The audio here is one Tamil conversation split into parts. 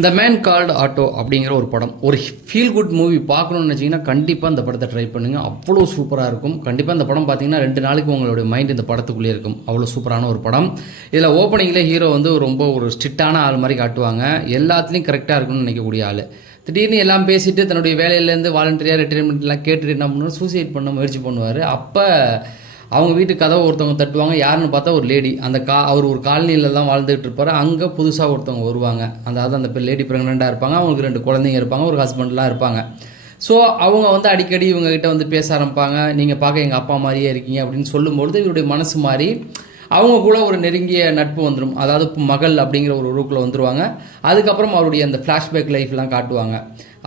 த மேன் கால்டு ஆட்டோ அப்படிங்கிற ஒரு படம், ஒரு ஃபீல் குட் மூவி பார்க்கணும்னு நினச்சிங்கன்னா கண்டிப்பாக இந்த படத்தை ட்ரை பண்ணுங்கள். அவ்வளோ சூப்பராக இருக்கும். கண்டிப்பாக இந்த படம் பார்த்தீங்கன்னா 2 நாளைக்கு உங்களுடைய மைண்ட் இந்த படத்துக்குள்ளே இருக்கும். அவ்வளோ சூப்பரான ஒரு படம். இதில் ஓப்பனிங்கில் ஹீரோ வந்து ரொம்ப ஒரு ஸ்ட்ரிக்டான ஆள் மாதிரி காட்டுவாங்க. எல்லாத்துலேயும் கரெக்டாக இருக்கணும்னு நினைக்கக்கூடிய ஆள். திடீர்னு எல்லாம் பேசிட்டு தன்னுடைய வேலையிலேருந்து வாலண்டரியாக ரிட்டைர்மெண்ட்லாம் கேட்டுட்டு என்ன பண்ணுவார், சூசைட் பண்ண முயற்சி பண்ணுவார். அப்போ அவங்க வீட்டு கதவை ஒருத்தவங்க தட்டுவாங்க. யாருன்னு பார்த்தா ஒரு லேடி. அந்த அவர் ஒரு காலனியில் தான் வாழ்ந்துகிட்டு இருப்பார். அங்கே புதுசாக ஒருத்தவங்க வருவாங்க. அதாவது அந்த லேடி ப்ரெக்னெண்ட்டாக இருப்பாங்க. அவங்களுக்கு 2 குழந்தைங்க இருப்பாங்க, ஒரு ஹஸ்பண்ட்லாம் இருப்பாங்க. ஸோ அவங்க வந்து அடிக்கடி இவங்ககிட்ட வந்து பேச ஆரம்பிப்பாங்க. நீங்கள் பார்க்க எங்கள் அப்பா மாதிரியே இருக்கீங்க அப்படின்னு சொல்லும்பொழுது இவருடைய மனசு மாறி அவங்க கூட ஒரு நெருங்கிய நட்பு வந்துடும். அதாவது இப்போ மகள் அப்படிங்கிற ஒரு உருவுக்குள்ள வந்துடுவாங்க. அதுக்கப்புறம் அவருடைய அந்த ஃப்ளாஷ்பேக் லைஃப்லாம் காட்டுவாங்க.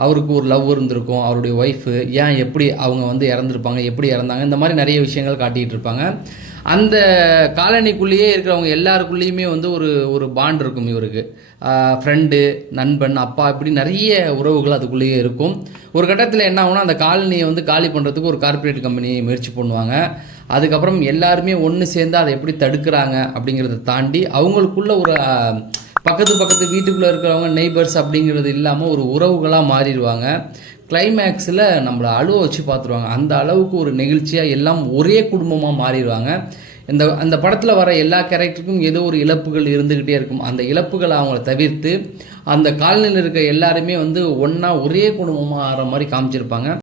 அவருக்கு ஒரு லவ் இருந்திருக்கும், அவருடைய ஒய்ஃபு ஏன் எப்படி அவங்க வந்து இறந்துருப்பாங்க, எப்படி இறந்தாங்க, இந்த மாதிரி நிறைய விஷயங்கள் காட்டிகிட்டு இருப்பாங்க. அந்த காலனிக்குள்ளேயே இருக்கிறவங்க எல்லாருக்குள்ளேயுமே வந்து ஒரு ஒரு பாண்ட் இருக்கும் இவருக்கு. ஃப்ரெண்டு, நண்பன், அப்பா, இப்படி நிறைய உறவுகள் அதுக்குள்ளேயே இருக்கும். ஒரு கட்டத்தில் என்ன ஆகும்னா அந்த காலனியை வந்து காலி பண்ணுறதுக்கு ஒரு கார்ப்பரேட் கம்பெனி முயற்சி பண்ணுவாங்க. அதுக்கப்புறம் எல்லாருமே ஒன்று சேர்ந்து அதை எப்படி தடுக்கிறாங்க அப்படிங்கிறத தாண்டி அவங்களுக்குள்ள ஒரு பக்கத்து வீட்டுக்குள்ளே இருக்கிறவங்க நெய்பர்ஸ் அப்படிங்கிறது இல்லாமல் ஒரு உறவுகளாக மாறிடுவாங்க. கிளைமேக்ஸில் நம்மளை அழுவ வச்சு பார்த்துருவாங்க. அந்த அளவுக்கு ஒரு நெகிழ்ச்சியாக எல்லாம் ஒரே குடும்பமாக மாறிடுவாங்க. அந்த படத்தில் வர எல்லா கேரக்டருக்கும் ஏதோ ஒரு இழப்புகள் இருந்துக்கிட்டே இருக்கும். அந்த இழப்புகளை அவங்கள தவிர்த்து அந்த காலனியில் இருக்க எல்லாருமே வந்து ஒன்றா ஒரே குடும்பமாக ஆகிற மாதிரி காமிச்சிருப்பாங்க.